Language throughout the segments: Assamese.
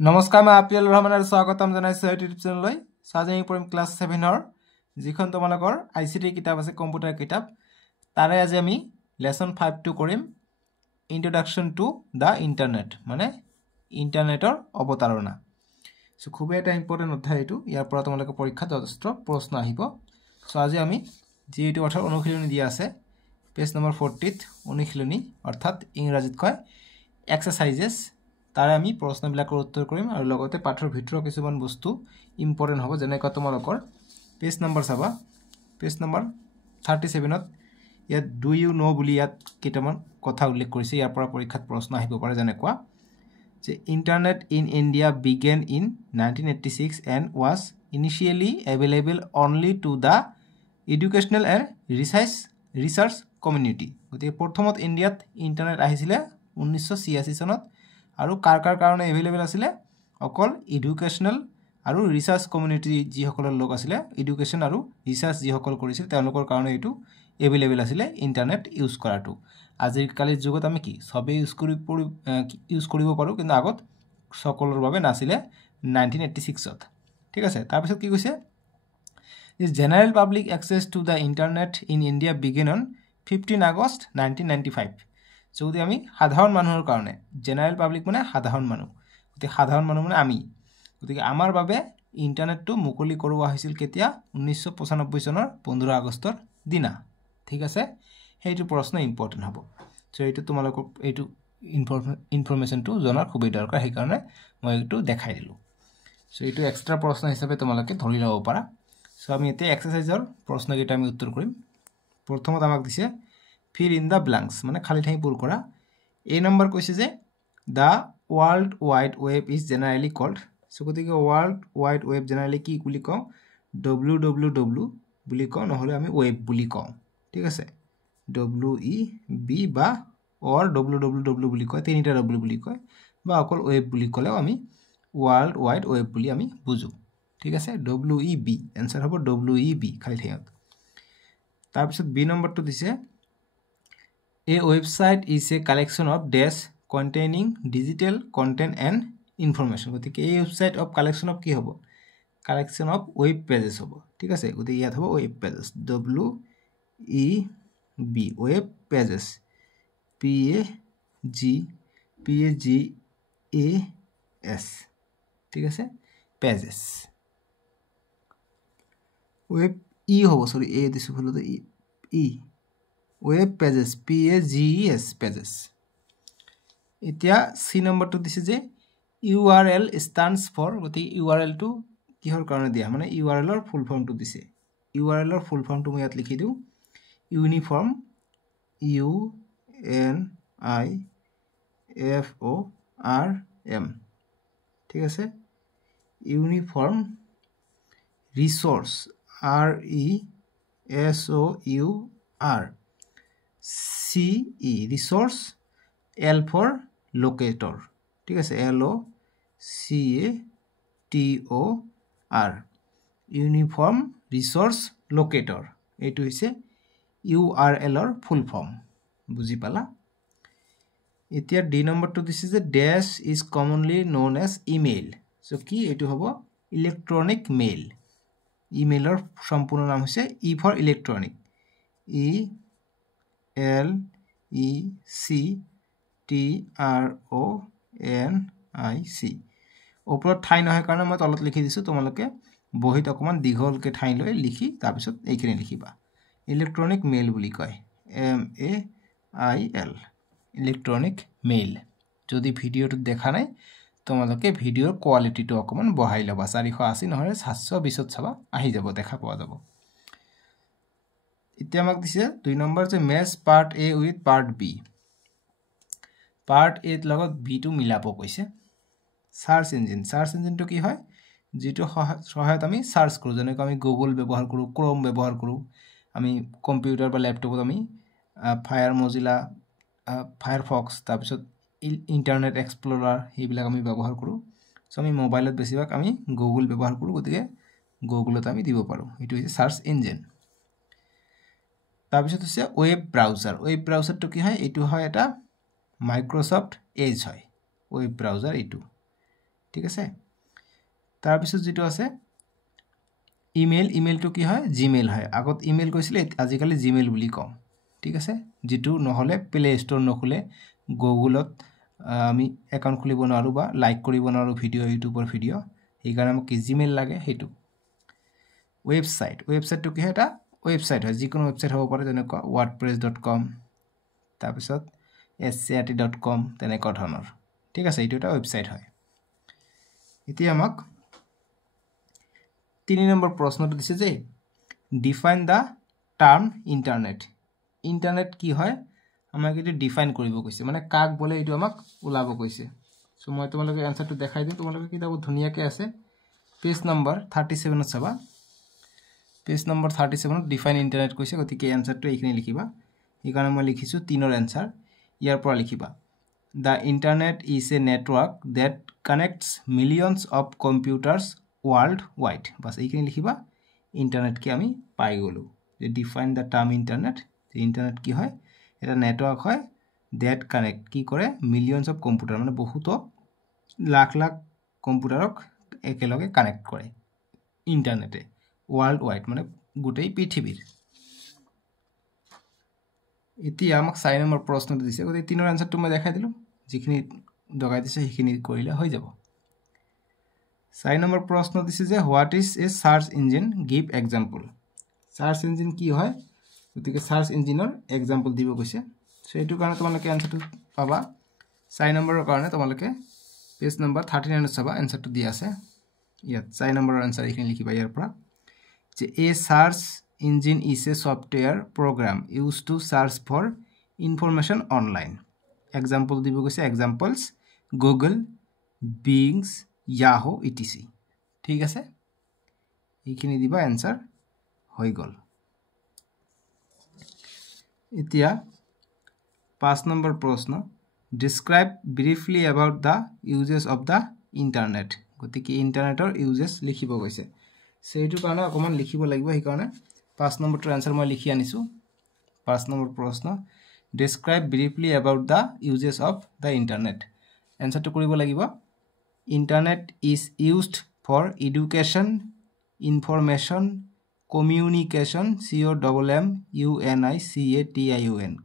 নমস্কাৰ মই আপিল ৰহমানৰ স্বাগতম জনাইছো ইউটিউব চেনেললৈ সাজেই পঢ়িম ক্লাছ 7ৰ যিখন তোমালোকৰ আইসিটি কিতাপ আছে কম্পিউটাৰ কিতাপ তাৰে আজি আমি লেসন 5 টো কৰিম ইন্ট্ৰোডাকশন টু দা ইন্টাৰনেট মানে ইন্টাৰনেটৰ অৱতাৰণা সো খুব এটা ইম্পৰ্টেন্ট অধ্যায় এটো ইয়াৰ পৰা তোমালোকৰ পৰীক্ষাত যথেষ্ট প্ৰশ্ন আহিব সো আজি আমি যি এটো অৰ্থাৎ অনুশীলনী দিয়া আছে পেজ নম্বৰ 40 ত অনুশীলনী অৰ্থাৎ ইংৰাজীত কয় এক্সাৰসাইজেস তাৰে আমি প্ৰশ্নবিলাকৰ উত্তৰ কৰিম আৰু লগতে পাঠৰ ভিতৰৰ কিছুমান বস্তু ইম্পৰ্টেন্ট হ'ব যেনে ক তোমালোকৰ পেজ নম্বৰ চাবা পেজ নম্বৰ 37 ত ইয়াত ডু ইউ নো বুলি ইয়াত কেইটামান কথা উল্লেখ কৰিছে ইয়াৰ পৰা পৰীক্ষাত প্ৰশ্ন আহিব পাৰে যেনে কোৱা যে internet in India began in 1986 and was initially available only to the educational and research community গতিকে প্ৰথমত ইন্ডিয়াত ইন্টাৰনেট আহিছিলে 1986 চনত আৰু কাৰ কাৰণে अवेलेबल আছিল অকল এডুকেশনাল আৰু ৰিসাৰ্চ কমিউনিটি যি সকলৰ লোক আছিল এডুকেশন আৰু ৰিসাৰ্চ যি সকল কৰিছিল তেওঁলোকৰ কাৰণে এটো अवेलेबल আছিল ইন্টাৰনেট ইউজ কৰাটো আজিৰ কালিৰ যুগত আমি কি সবে ইউজ কৰিব পাৰো কিন্তু আগত সকলৰ বাবে নাছিল 1986 ত ঠিক আছে তাৰ পিছত কি কৈছে is general public access to the internet in India began on 15 August 1995 যদি আমি সাধাৰণ মানুহৰ কাৰণে জেনাৰেল পাবলিক মানে সাধাৰণ মানুহ গতি সাধাৰণ মানুহ মানে আমি গতিকে আমাৰ বাবে ইন্টাৰনেটটো মুকলি কৰোৱা হৈছিল কেতিয়া 1995 চনৰ 15 আগষ্টৰ দিনা ঠিক আছে হেইটো প্ৰশ্ন ইম্পৰ্টেন্ট হ'ব সো এইটো তোমালোকক এইটো ইনফৰমেশনটো জনাৰ খুবই দৰকাৰ সেই কাৰণে মই এইটো দেখাই দিলো সো এইটো এক্সট্ৰা প্ৰশ্ন হিচাপে তোমালোকে ধৰি লব পাৰা সো আমি এতে এক্সাৰসাইজৰ প্ৰশ্নকেইটা আমি উত্তৰ কৰিম প্ৰথমত আমাক দিছে fill in the blanks মানে খালি ঠাই পূৰ কৰা এ নম্বৰ কৈছে যে the world wide web is generally called so গতিকে world wide web generally কি বুলি কও www বুলি কও নহলে আমি web বুলি কও ঠিক আছে web বা or www বুলি কয় তিনিটা w বুলি কয় বা অকল web বুলি কলেও আমি world wide web বুলি আমি বুজো ঠিক আছে web आंसर হ'ব web খালি ঠাইত তাৰ পিছত বি নম্বৰটো দিছে A website is a collection of dash containing digital content and information. গতিকে এই website of collection of কি হ'ব collection of web pages হ'ব ঠিক আছে গতিকে ইয়াত হ'ব web pages w e b web pages p a g a s ঠিক আছে pages web e হ'ব সৰি a দিছো ভুলতে e web pages pages pages এতিয়া সি নম্বৰটো দিছে যে url stands for গতি url টো কিহৰ কাৰণে দিয়া মানে url ৰ ফুল ফৰ্মটো দিছে url ৰ ফুল ফৰ্মটো মই ইয়াত লিখি দিও uniform u n i f o r m ঠিক আছে uniform resource r e s o u r CE resource L for locator ঠিক আছে L O C A T O R uniform resource locator এটো হৈছে URL ৰ ফুল ফৰ্ম বুজি পালা এতিয়া ডি নম্বৰটো দিছে যে dash is commonly known as email so কি এটো হ'ব ইলেক্ট্ৰনিক মেইল ইমেইলৰ সম্পূৰ্ণ নাম হৈছে E for electronic E L E C T R O N I C ওপৰত ঠাই নহয় কাৰণে মই তলত লিখি দিছো তোমালোকে বহিত অকমান দীঘলকে ঠাই লৈ লিখি তাৰ পিছত এইখিনি লিখিবা ইলেক্ট্ৰনিক মেইল বুলি কয় M A I L electronic mail যদি ভিডিওটো দেখা নাই তোমালোকে ভিডিওৰ কোৱালিটিটো অকমান বঢ়াই লবা 480 নহলে 720 ত চাবা আহি যাব দেখা পোৱা যাব এতিয়া আমাক দিছে দুই নম্বৰ যে match part A with part B part A লগত B টো মিলাব কৈছে সাৰ্চ ইঞ্জিনটো কি হয় যেটো সহায়ত আমি সাৰ্চ কৰো যেনে আমি গুগল ব্যৱহাৰ কৰো ক্ৰোম ব্যৱহাৰ কৰো আমি কম্পিউটাৰ বা ল্যাপটপত আমি ফায়াৰফক্স তাৰ পিছত ইন্টাৰনেট এক্সপ্লোৰাৰ এইবিলাক আমি ব্যৱহাৰ কৰো সো আমি মোবাইলত বেছিভাগ আমি গুগল ব্যৱহাৰ কৰো গতিকে গুগলত আমি দিব পাৰো এটো হৈছে সাৰ্চ ইঞ্জিন তাৰ পিছত হৈছে ওয়েব ব্ৰাউজাৰটো কি হয় এটো হয় এটা মাইক্ৰোসফট এজ হয় ওয়েব ব্ৰাউজাৰ এটো ঠিক আছে তাৰপিছত যেটো আছে ইমেইলটো কি হয় জিমেইল হয় আগত ইমেইল কৈছিলে আজিকালি জিমেইল বুলি কম ঠিক আছে যেটো নহলে প্লে ষ্টৰ নখলে গুগলত আমি একাউন্ট খুলিব নোৱাৰো বা লাইক কৰিব নোৱাৰো ভিডিও ইউটিউবৰ ভিডিও এই কাৰণে আমাক জিমেইল লাগে হেতু ওয়েবসাইটটো কি এটা ওয়েবসাইট হয় যিকোনো ওয়েবসাইট হ'ব পাৰে যেনেকুৱা wordpress.com তাৰপিছত scrt.com তেনেকুৱা ধৰণৰ ঠিক আছে এইটো এটা ওয়েবসাইট হয় এতিয়া আমাক 3 নম্বৰ প্ৰশ্নটো দিছে যে ডিফাইন দা টাৰ্ম ইন্টাৰনেট কি হয় আমাক এটো ডিফাইন কৰিব কৈছে মানে কাক বলে এটো আমাক উলাব কৈছে সো মই তোমালোকে আনসারটো দেখাই দিম তোমালোকে কিতাব ধুনিয়াকে আছে পেজ নম্বৰ 37 চাবা পেজ নম্বৰ 37 ডিফাইন ইন্টাৰনেট কৈছে গতিকে আনসাৰটো এইখিনি লিখিবা এই কাৰণে মই লিখিছো 3 ৰ আনসাৰ ইয়াৰ পৰা লিখিবা The internet is a network that connects millions of computers worldwide. बस এইখিনি লিখিবা ইন্টারনেট কি আমি পাই গলো যে ডিফাইন দা টার্ম ইন্টারনেট ইন্টারনেট কি হয় এটা নেটওয়ার্ক হয় that connect কি কৰে মিলিয়নস অফ কম্পিউটাৰ মানে বহুত লাখ লাখ কম্পিউটাৰক একেলগে কানেক্ট কৰে ইন্টাৰনেটে ওয়াৰ্ল্ডওয়াইড মানে গোটেই পৃথিবীৰ এতিয়া আমাক 4 নম্বৰ প্ৰশ্নটো দিছে গতি 3 ৰ আনসাৰটো মই দেখাই দিলো যিখিনি দগাই দিছে সেইখিনি কৰিলে হৈ যাব 4 নম্বৰ প্ৰশ্ন দিছে যে what is a search engine give example search engine কি হয় গতিকে সাৰ্চ ইঞ্জিনৰ এক্সাম্পল দিব কৈছে সো এটো কাৰণে তোমালোকে আনসাৰটো পাবা 4 নম্বৰৰ কাৰণে তোমালোকে পেজ নম্বৰ 39 চাবা আনসাৰটো দিয়া আছে ইয়াত 4 নম্বৰৰ আনসাৰ এইখিনি লিখিবা ইয়াৰ পৰা যে এ search engine is a software program used to search for information online example দিব কৈছে examples google bing yahoo etc ঠিক আছে এইখিনি দিবা आंसर হৈ গল এতিয়া 5 নম্বৰ প্ৰশ্ন describe briefly about the uses of the internet গতিকে ইন্টাৰনেটৰ ইউজেস লিখিব কৈছে সেইটো কাৰণে অকমান লিখিব লাগিব এই কাৰণে 5 নম্বৰটোৰ आंसर মই লিখি আনিছো 5 নম্বৰ প্ৰশ্ন describe briefly about the uses of the internet answer to কৰিব লাগিব internet is used for education information communication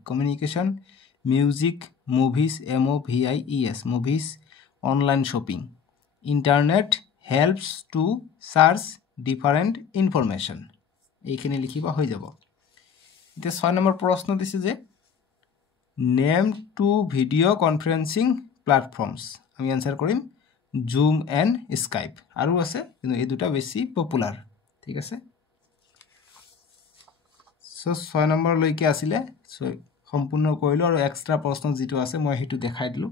communication music movies movies online shopping internet helps to search different information এইখিনি লিখিবা হৈ যাব এটা 6 নম্বৰ প্ৰশ্ন দিছে যে নেম টু ভিডিও কনফাৰেন্সিং প্ল্যাটফৰ্মস আমি आंसर কৰিম জুম এন্ড স্কাইপ আৰু আছে কিন্তু এই দুটা বেছি পপুলাৰ ঠিক আছে সো 6 নম্বৰ লৈকে আছিল সো সম্পূৰ্ণ কৰিলো আৰু এক্সট্ৰা প্ৰশ্ন যেটো আছে মই হেতু দেখাই দিলো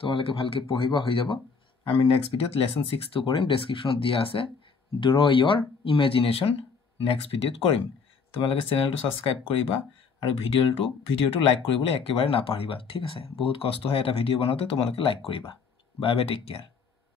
তোমালোকে ভালকে পঢ়িবা হৈ যাব আমি নেক্সট ভিডিওত লেসন 6 টো কৰিম ডেসক্ৰিপচনত দিয়া আছে ড্ৰ ইয়োৰ ইমাজিনেশন নেক্সট ভিডিওত কৰিম তোমালোকে চেনেলটো সাবস্ক্ৰাইব কৰিবা আৰু ভিডিওটো লাইক কৰিবলৈ একেবাৰে নাপাহৰিবা ঠিক আছে বহুত কষ্ট হয় এটা ভিডিও বনাওতে তোমালোকে লাইক কৰিবা বাই বাই টেক কেয়াৰ